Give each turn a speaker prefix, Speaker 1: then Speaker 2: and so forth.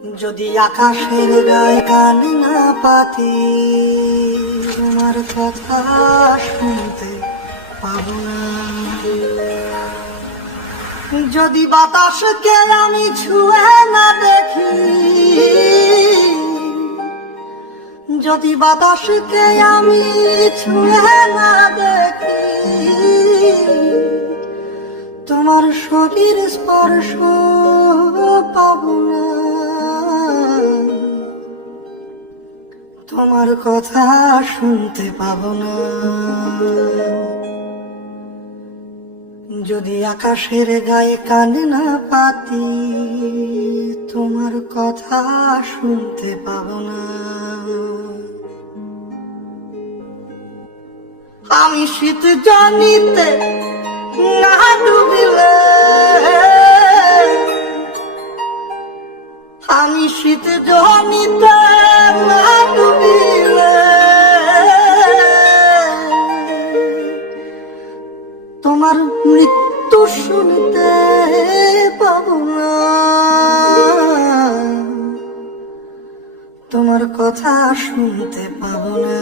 Speaker 1: যদি আকাশের গায়ে গান না পাতি, তোমার কথা শুনতে পাবো না। যদি বাতাসকে আমি ছুঁয়ে না দেখি, যদি বাতাসকে আমি ছুঁয়ে না দেখি, তোমার শরীর স্পর্শ তোমার কথা শুনতে পাব না। যদি আকাশের গায়ে কান না পাতি, তোমার কথা শুনতে পাব না। আমি শীত জানিতে না ডুবিলে, আমি শীত জানিতে না তোমার মৃত্যু শুনতে পাব না। তোমার কথা শুনতে পাব না।